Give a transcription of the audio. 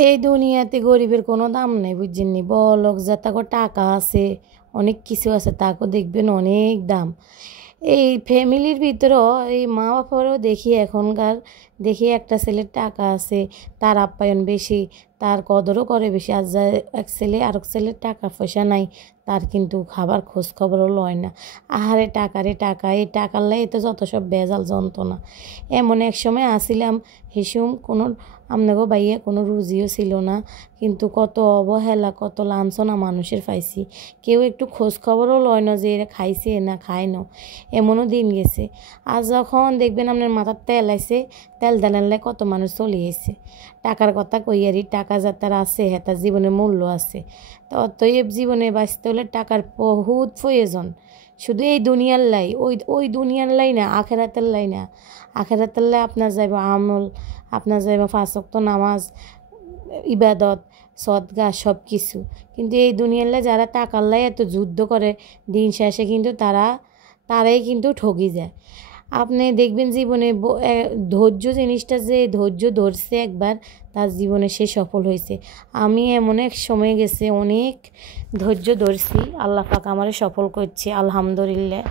এই দুনিয়াতে গরিবের কোনো দাম নাই বুঝছেননি। বড়লোক যার টাকা আছে, অনেক কিছু আছে, তাকেও দেখবেন অনেক দাম। এই ফ্যামিলির ভিতরেও এই মা বাবারও দেখি এখনকার, দেখি একটা ছেলের টাকা আছে, তার আপ্যায়ন বেশি, তার কদরও করে বেশি। আর যা এক ছেলে আরেক ছেলের টাকা পয়সা নাই, তার কিন্তু খাবার খোঁজ খবরও লয় না। আহারে টাকা রে টাকা, এই টাকার লাই তো যত সব বেজাল যন্ত্রণা। এমন এক সময় আসিলাম হিসুম, কোনো আমনাগো বাইয়ে কোনো রুজিও ছিল না, কিন্তু কত অবহেলা কত লাঞ্ছনা মানুষের পাইছি। কেউ একটু খোঁজ খবরও লয় না যে এরা খাইছে না খায় না, এমনও দিন গেছে। আর যখন দেখবেন আপনার মাথার তেল আইছে, তেল দালানলে কত মানুষ চলে এসে। টাকার কথা কইয়ারি, টাকা যার তার আছে হ্যাঁ তার জীবনের মূল্য আছে। তো অতএব জীবনে বাঁচতে হলে টাকার বহুত প্রয়োজন। শুধু এই দুনিয়ার লাই, ওই ওই দুনিয়ার লাই না, আখেরাতের লাই না। আখেরাতের লাই আপনার যাইব আমল, আপনার যাইব 5 ওয়াক্ত নামাজ, ইবাদত, সদকা সব কিছু। কিন্তু এই দুনিয়ার লাই যারা টাকার লাই এত যুদ্ধ করে, দিন শেষে কিন্তু তারাই কিন্তু ঠকি যায়। আপনি দেখবেন জীবনে ধৈর্য জিনিসটা, যে ধৈর্য ধরছে একবার, তার জীবনে সে সফল হয়েছে। আমি এমন এক সময় গেছে অনেক ধৈর্য ধরছি, আল্লাহ পাক আমারে সফল করছে আলহামদুলিল্লাহ।